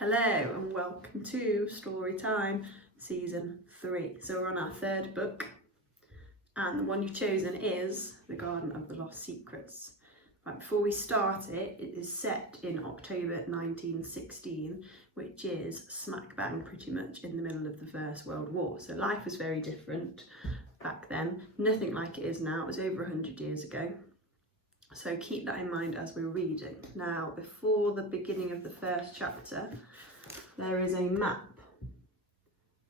Hello and welcome to Story Time Season 3. So we're on our third book and the one you've chosen is The Garden of the Lost Secrets. Right, before we start it is set in October 1916, which is smack bang pretty much in the middle of the First World War. So life was very different back then, nothing like it is now. It was over 100 years ago. So keep that in mind as we're reading. Now, before the beginning of the first chapter, there is a map.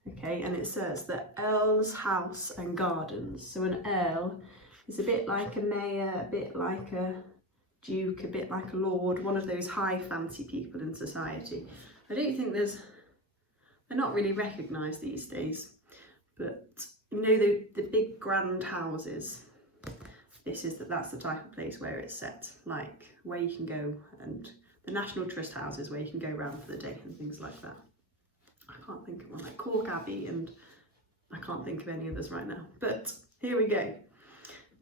Okay, and it says the Earl's House and Gardens. So an Earl is a bit like a mayor, a bit like a duke, a bit like a lord, one of those high fancy people in society. I don't think they're not really recognised these days, but you know the big grand houses. That's the type of place where it's set, like where you can go, and the National Trust houses where you can go around for the day and things like that. I can't think of one, like Cork Abbey, and I can't think of any others right now. But here we go.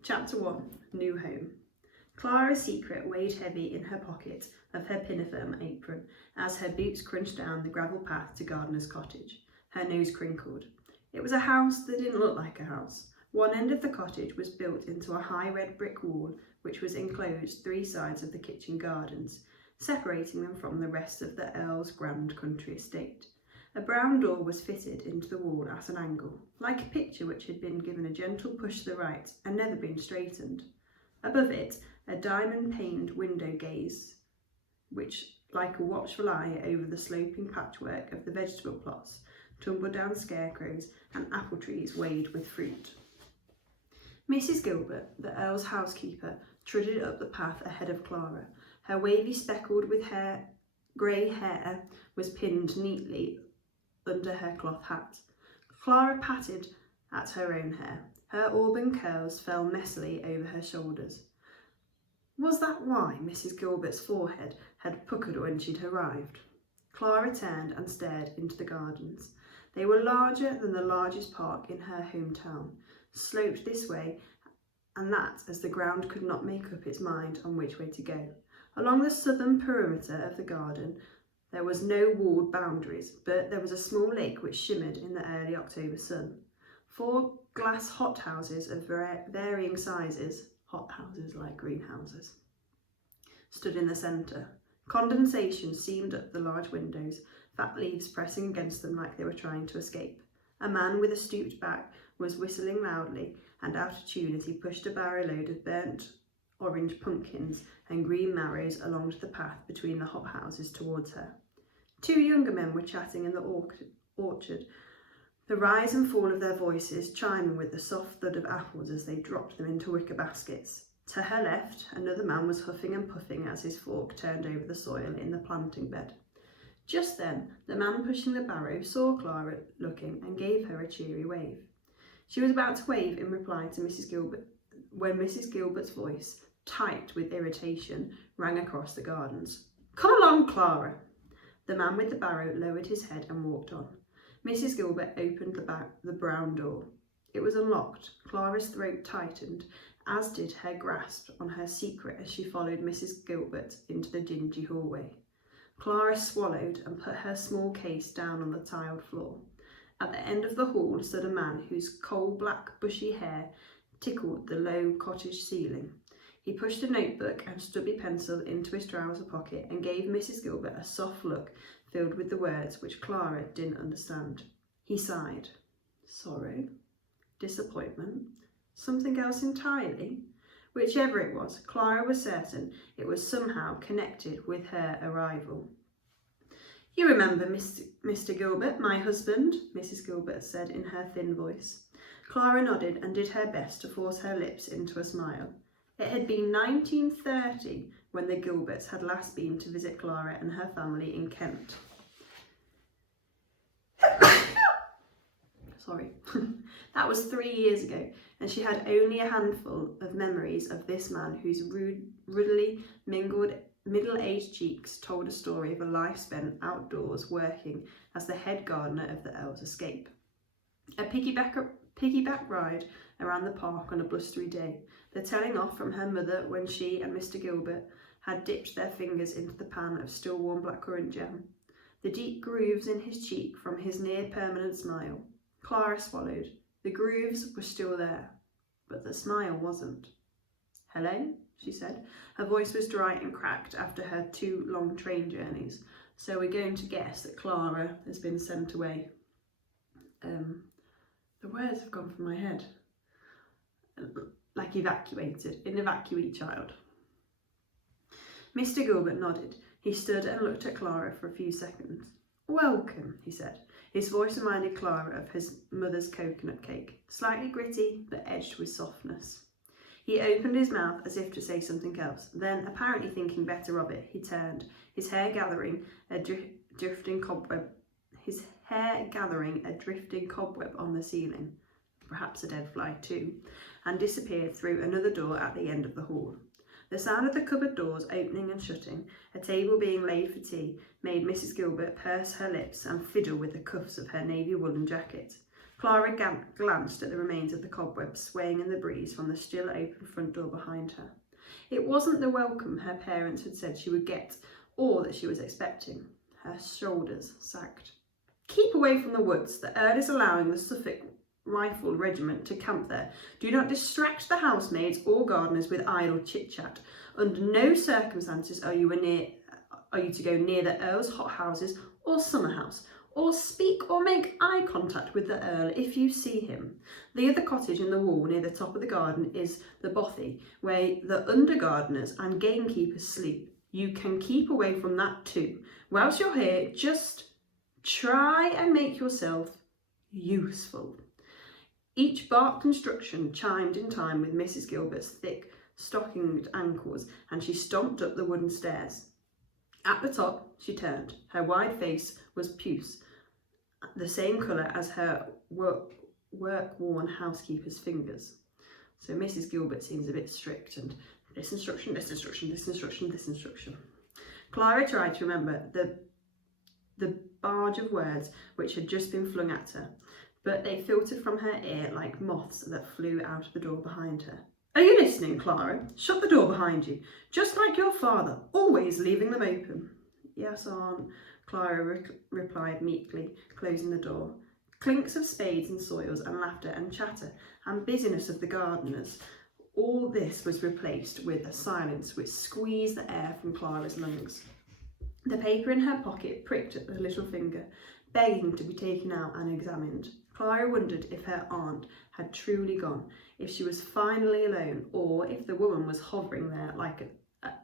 Chapter 1, New Home. Clara's secret weighed heavy in her pocket of her pinafore apron as her boots crunched down the gravel path to Gardener's cottage. Her nose crinkled. It was a house that didn't look like a house. One end of the cottage was built into a high red brick wall which was enclosed three sides of the kitchen gardens, separating them from the rest of the Earl's grand country estate. A brown door was fitted into the wall at an angle, like a picture which had been given a gentle push to the right and never been straightened. Above it, a diamond-paned window gaze, which, like a watchful eye over the sloping patchwork of the vegetable plots, tumble-down scarecrows and apple trees weighed with fruit. Mrs. Gilbert, the Earl's housekeeper, trudged up the path ahead of Clara. Her wavy speckled with grey hair was pinned neatly under her cloth hat. Clara patted at her own hair. Her auburn curls fell messily over her shoulders. Was that why Mrs. Gilbert's forehead had puckered when she'd arrived? Clara turned and stared into the gardens. They were larger than the largest park in her hometown, sloped this way and that as the ground could not make up its mind on which way to go. Along the southern perimeter of the garden there was no walled boundaries, but there was a small lake which shimmered in the early October sun. 4 glass hothouses of varying sizes, hothouses like greenhouses, stood in the centre. Condensation seamed up the large windows, fat leaves pressing against them like they were trying to escape. A man with a stooped back was whistling loudly and out of tune as he pushed a barrow load of burnt orange pumpkins and green marrows along the path between the hothouses towards her. 2 younger men were chatting in the orchard, the rise and fall of their voices chiming with the soft thud of apples as they dropped them into wicker baskets. To her left, another man was huffing and puffing as his fork turned over the soil in the planting bed. Just then, the man pushing the barrow saw Clara looking and gave her a cheery wave. She was about to wave in reply to Mrs. Gilbert when Mrs. Gilbert's voice, tight with irritation, rang across the gardens. "Come along, Clara!" The man with the barrow lowered his head and walked on. Mrs. Gilbert opened the brown door. It was unlocked. Clara's throat tightened, as did her grasp on her secret as she followed Mrs. Gilbert into the dingy hallway. Clara swallowed and put her small case down on the tiled floor. At the end of the hall stood a man whose coal-black bushy hair tickled the low cottage ceiling. He pushed a notebook and stubby pencil into his trouser pocket and gave Mrs. Gilbert a soft look filled with the words which Clara didn't understand. He sighed. Sorrow? Disappointment? Something else entirely? Whichever it was, Clara was certain it was somehow connected with her arrival. "You remember Mr. Gilbert, my husband?" Mrs. Gilbert said in her thin voice. Clara nodded and did her best to force her lips into a smile. It had been 1930 when the Gilberts had last been to visit Clara and her family in Kent. Sorry. That was 3 years ago, and she had only a handful of memories of this man whose ruddily mingled middle-aged cheeks told a story of a life spent outdoors working as the head gardener of the Earl's escape. A piggyback ride around the park on a blustery day, the telling off from her mother when she and Mr. Gilbert had dipped their fingers into the pan of still-warm blackcurrant jam, the deep grooves in his cheek from his near-permanent smile. Clara swallowed. The grooves were still there, but the smile wasn't. "Hello?" she said. Her voice was dry and cracked after her 2 long train journeys, so we're going to guess that Clara has been sent away. The words have gone from my head. Like evacuated, an evacuee child. Mr. Gilbert nodded. He stood and looked at Clara for a few seconds. "Welcome," he said. His voice reminded Clara of his mother's coconut cake, slightly gritty but edged with softness. He opened his mouth as if to say something else, then, apparently thinking better of it, he turned, his hair gathering a drifting cobweb on the ceiling, perhaps a dead fly too, and disappeared through another door at the end of the hall. The sound of the cupboard doors opening and shutting, a table being laid for tea, made Mrs. Gilbert purse her lips and fiddle with the cuffs of her navy woolen jacket. Clara glanced at the remains of the cobwebs swaying in the breeze from the still open front door behind her. It wasn't the welcome her parents had said she would get, or that she was expecting. Her shoulders sagged. "Keep away from the woods. The Earl is allowing the Suffolk Rifle Regiment to camp there. Do not distract the housemaids or gardeners with idle chit-chat. Under no circumstances are you to go near the Earl's hothouses or summer house, or speak or make eye contact with the Earl if you see him. The other cottage in the wall near the top of the garden is the bothy, where the under-gardeners and gamekeepers sleep. You can keep away from that too. Whilst you're here, just try and make yourself useful." Each barked instruction chimed in time with Mrs. Gilbert's thick, stockinged ankles, and she stomped up the wooden stairs. At the top, she turned. Her wide face was puce, the same colour as her work-worn housekeeper's fingers. So Mrs. Gilbert seems a bit strict, and this instruction, this instruction, this instruction, this instruction. Clara tried to remember the barrage of words which had just been flung at her, but they filtered from her ear like moths that flew out of the door behind her. "Are you listening, Clara? Shut the door behind you, just like your father, always leaving them open." "Yes, Aunt," Clara replied meekly, closing the door. Clinks of spades and soils and laughter and chatter and busyness of the gardeners, all this was replaced with a silence which squeezed the air from Clara's lungs. The paper in her pocket pricked at the little finger, begging to be taken out and examined. Clara wondered if her aunt had truly gone, if she was finally alone, or if the woman was hovering there like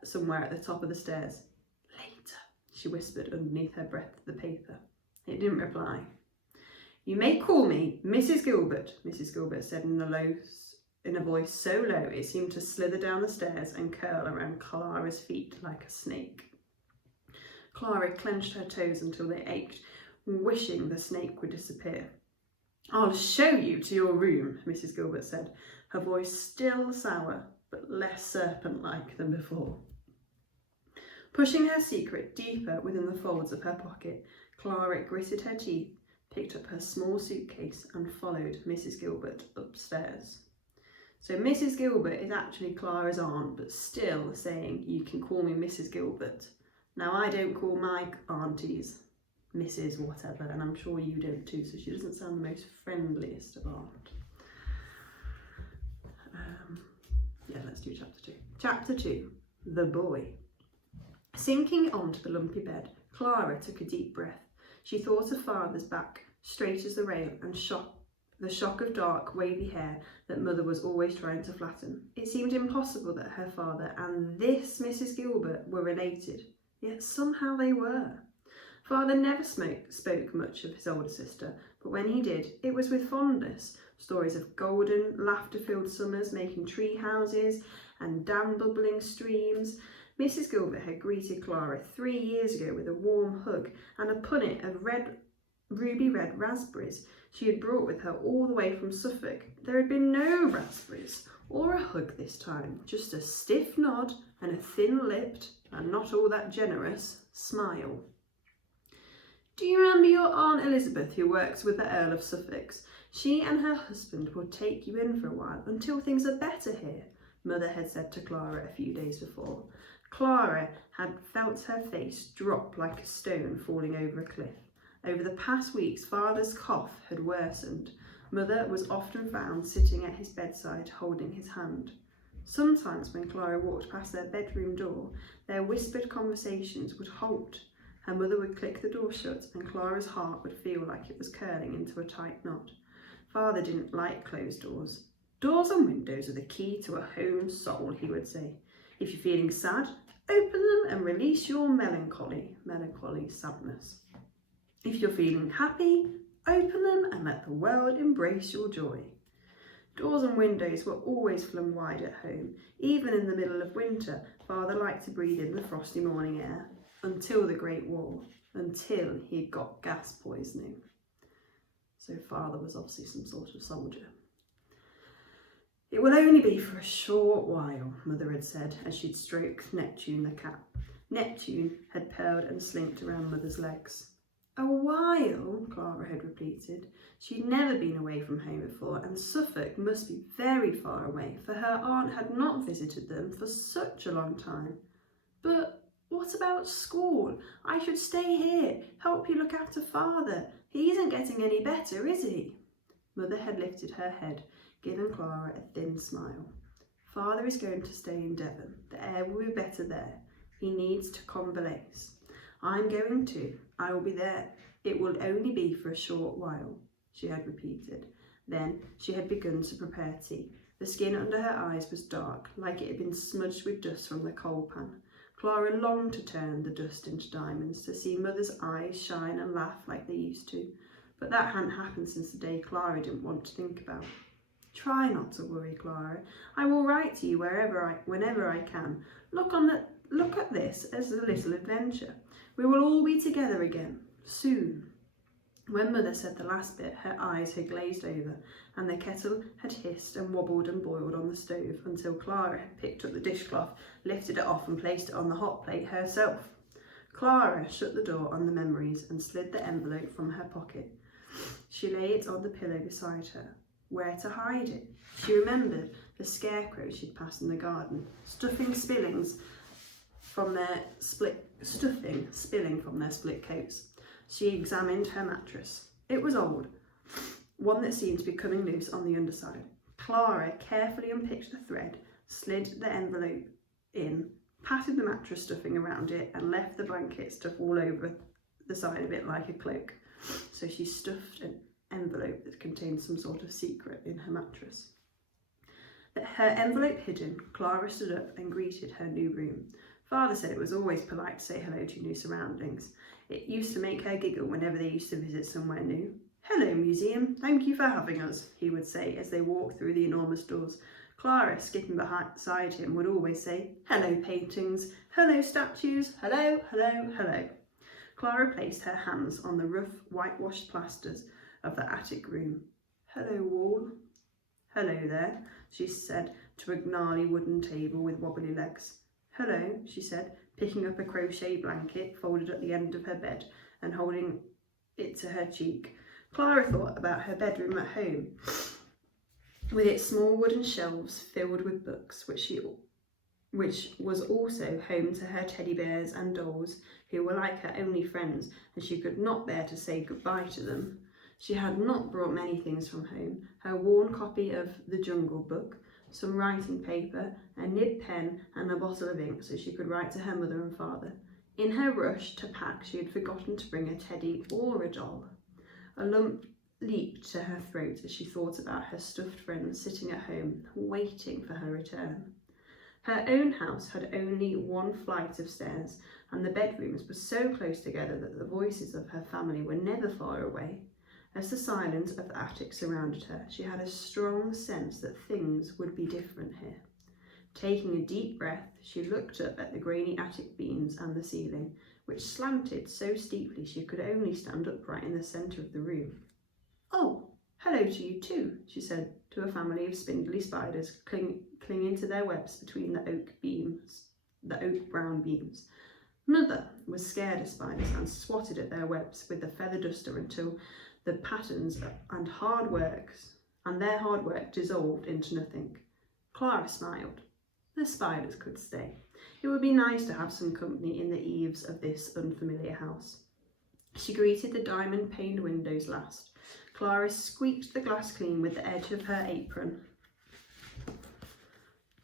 somewhere at the top of the stairs. "Later," she whispered underneath her breath to the paper. It didn't reply. "You may call me Mrs. Gilbert," Mrs. Gilbert said in a voice so low it seemed to slither down the stairs and curl around Clara's feet like a snake. Clara clenched her toes until they ached, wishing the snake would disappear. "I'll show you to your room," Mrs. Gilbert said, her voice still sour but less serpent-like than before. Pushing her secret deeper within the folds of her pocket, Clara gritted her teeth, picked up her small suitcase and followed Mrs. Gilbert upstairs. So Mrs. Gilbert is actually Clara's aunt, but still saying, "You can call me Mrs. Gilbert." Now, I don't call my aunties Mrs. whatever, and I'm sure you don't too, so she doesn't sound the most friendliest of aunt. Let's do chapter 2. Chapter 2, The Boy. Sinking onto the lumpy bed, Clara took a deep breath. She thought of father's back, straight as the rail, and the shock of dark, wavy hair that mother was always trying to flatten. It seemed impossible that her father and this Mrs. Gilbert were related, yet somehow they were. Father never spoke much of his older sister, but when he did, it was with fondness. Stories of golden, laughter-filled summers making tree houses and dam-bubbling streams. Mrs. Gilbert had greeted Clara 3 years ago with a warm hug and a punnet of ruby red raspberries she had brought with her all the way from Suffolk. There had been no raspberries or a hug this time, just a stiff nod and a thin-lipped, and not all that generous, smile. "Do you remember your Aunt Elizabeth who works with the Earl of Suffolk? She and her husband will take you in for a while until things are better here," Mother had said to Clara a few days before. Clara had felt her face drop like a stone falling over a cliff. Over the past weeks, Father's cough had worsened. Mother was often found sitting at his bedside holding his hand. Sometimes when Clara walked past their bedroom door, their whispered conversations would halt. Her mother would click the door shut and Clara's heart would feel like it was curling into a tight knot. Father didn't like closed doors. Doors and windows are the key to a home's soul, he would say. If you're feeling sad, open them and release your melancholy sadness. If you're feeling happy, open them and let the world embrace your joy. Doors and windows were always flung wide at home. Even in the middle of winter, Father liked to breathe in the frosty morning air until the Great War, until he got gas poisoning. So Father was obviously some sort of soldier. It will only be for a short while, Mother had said as she'd stroked Neptune the cat. Neptune had purred and slinked around Mother's legs. A while, Clara had repeated. She'd never been away from home before, and Suffolk must be very far away, for her aunt had not visited them for such a long time. But what about school? I should stay here, help you look after Father. He isn't getting any better, is he? Mother had lifted her head, giving Clara a thin smile. Father is going to stay in Devon. The air will be better there. He needs to convalesce. I'm going too. I will be there. It will only be for a short while, she had repeated. Then she had begun to prepare tea. The skin under her eyes was dark, like it had been smudged with dust from the coal pan. Clara longed to turn the dust into diamonds, to see Mother's eyes shine and laugh like they used to. But that hadn't happened since the day Clara didn't want to think about. Try not to worry, Clara. I will write to you whenever I can. Look at this as a little adventure. We will all be together again, soon. When Mother said the last bit, her eyes had glazed over, and the kettle had hissed and wobbled and boiled on the stove until Clara had picked up the dishcloth, lifted it off and placed it on the hot plate herself. Clara shut the door on the memories and slid the envelope from her pocket. She laid it on the pillow beside her. Where to hide it? She remembered the scarecrows she'd passed in the garden, stuffing spilling from their split coats. She examined her mattress. It was old, one that seemed to be coming loose on the underside. Clara carefully unpicked the thread, slid the envelope in, patted the mattress stuffing around it, and left the blanket stuff all over the side of it like a cloak. So she stuffed an envelope that contained some sort of secret in her mattress. Her envelope hidden, Clara stood up and greeted her new room. Father said it was always polite to say hello to new surroundings. It used to make her giggle whenever they used to visit somewhere new. Hello, museum. Thank you for having us, he would say as they walked through the enormous doors. Clara, skipping beside him, would always say, hello, paintings. Hello, statues. Hello, hello, hello. Clara placed her hands on the rough, whitewashed plasters of the attic room. Hello, wall. Hello there, she said to a gnarly wooden table with wobbly legs. Hello, she said, picking up a crochet blanket folded at the end of her bed and holding it to her cheek. Clara thought about her bedroom at home, with its small wooden shelves filled with books, which was also home to her teddy bears and dolls, who were like her only friends, and she could not bear to say goodbye to them. She had not brought many things from home: her worn copy of The Jungle Book, some writing paper, a nib pen and a bottle of ink so she could write to her mother and father. In her rush to pack, she had forgotten to bring a teddy or a doll. A lump leaped to her throat as she thought about her stuffed friends sitting at home, waiting for her return. Her own house had only one flight of stairs, and the bedrooms were so close together that the voices of her family were never far away. As the silence of the attic surrounded her, she had a strong sense that things would be different here. Taking a deep breath, she looked up at the grainy attic beams and the ceiling, which slanted so steeply she could only stand upright in the centre of the room. Oh, hello to you too, she said to a family of spindly spiders clinging to their webs between the oak brown beams. Mother was scared of spiders and swatted at their webs with the feather duster until the patterns and their hard work dissolved into nothing. Clara smiled. The spiders could stay. It would be nice to have some company in the eaves of this unfamiliar house. She greeted the diamond-paned windows last. Clara squeaked the glass clean with the edge of her apron,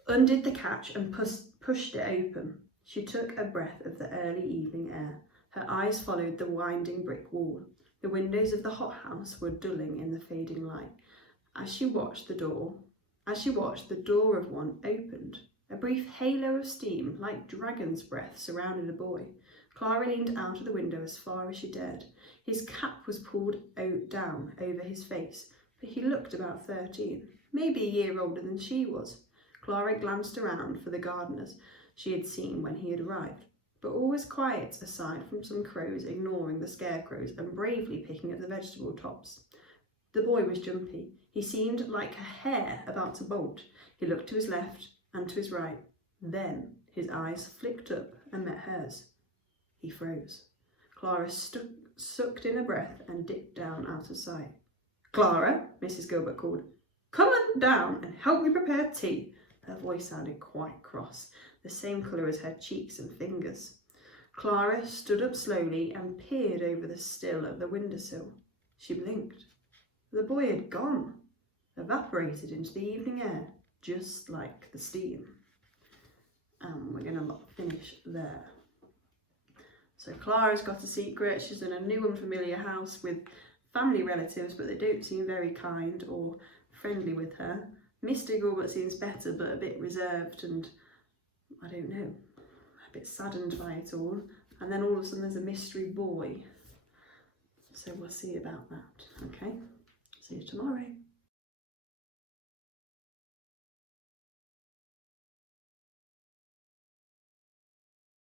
undid the catch and pushed it open. She took a breath of the early evening air. Her eyes followed the winding brick wall. The windows of the hothouse were dulling in the fading light. As she watched, the door of one opened. A brief halo of steam, like dragon's breath, surrounded a boy. Clara leaned out of the window as far as she dared. His cap was pulled down over his face, but he looked about 13, maybe a year older than she was. Clara glanced around for the gardeners she had seen when he had arrived, but all was quiet aside from some crows ignoring the scarecrows and bravely picking up the vegetable tops. The boy was jumpy. He seemed like a hare about to bolt. He looked to his left and to his right. Then his eyes flicked up and met hers. He froze. Clara sucked in a breath and dipped down out of sight. "Clara," Mrs. Gilbert called, "come on down and help me prepare tea." Her voice sounded quite cross, the same colour as her cheeks and fingers. Clara stood up slowly and peered over the sill of the windowsill. She blinked. The boy had gone, evaporated into the evening air, just like the steam. And we're going to finish there. So Clara's got a secret. She's in a new unfamiliar house with family relatives, but they don't seem very kind or friendly with her. Mr. Gilbert seems better, but a bit reserved and, I don't know, a bit saddened by it all. And then all of a sudden there's a mystery boy. So we'll see about that, okay? See you tomorrow.